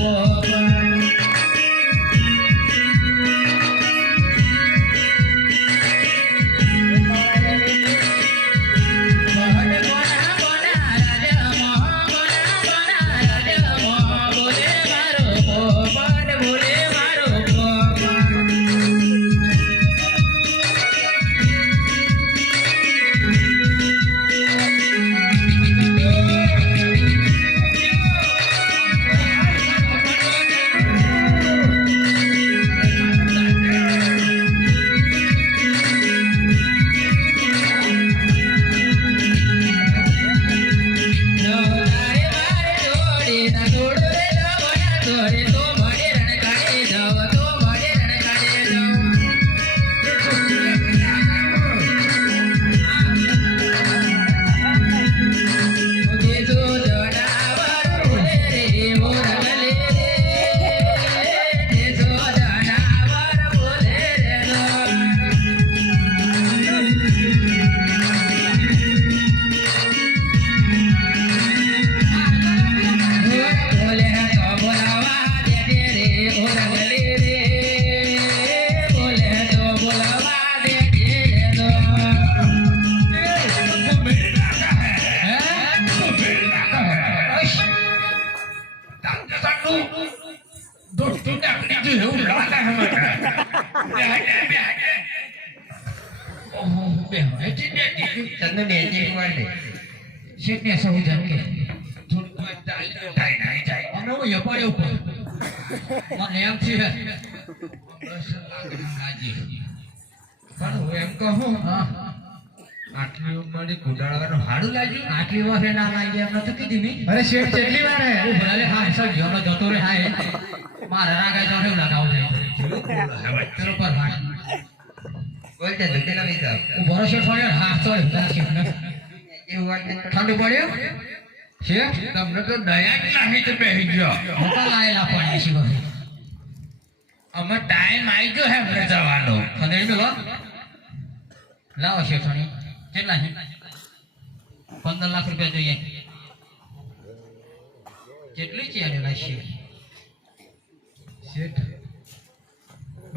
Oh. તો નેચે વાર ને શેઠ ને સહુ કે થોડું કોઈ થાય નહીં જાય. અમે હું યપાડે ઉપર. મને એમ છે. પણ હું એમ કહું આટલી ઉંમરે કુડાળવાનું હાડું લાગ્યું? આટલી વાર ના લાગી એમ નતું કીધી મી? અરે શેઠ કેટલી વાર હે? હું ભલે હા સર જતો રે હા મારા રાગે તો લગાવ જાય પેલો બોલ છે દુકેલા વિધા હું ભરોસો. એવું વાત ઠંડુ પડ્યું તમને તો દયા જ નાખી તો બેસી ગયો. મોટા લાયેલા પાણી છે અમે ટાઈમ આવી ગયો હે અમને જવાનો. મેલો લાવો કેટલા છે? પંદર લાખ રૂપિયા જોઈએ. કેટલી છે આની છે શેઠ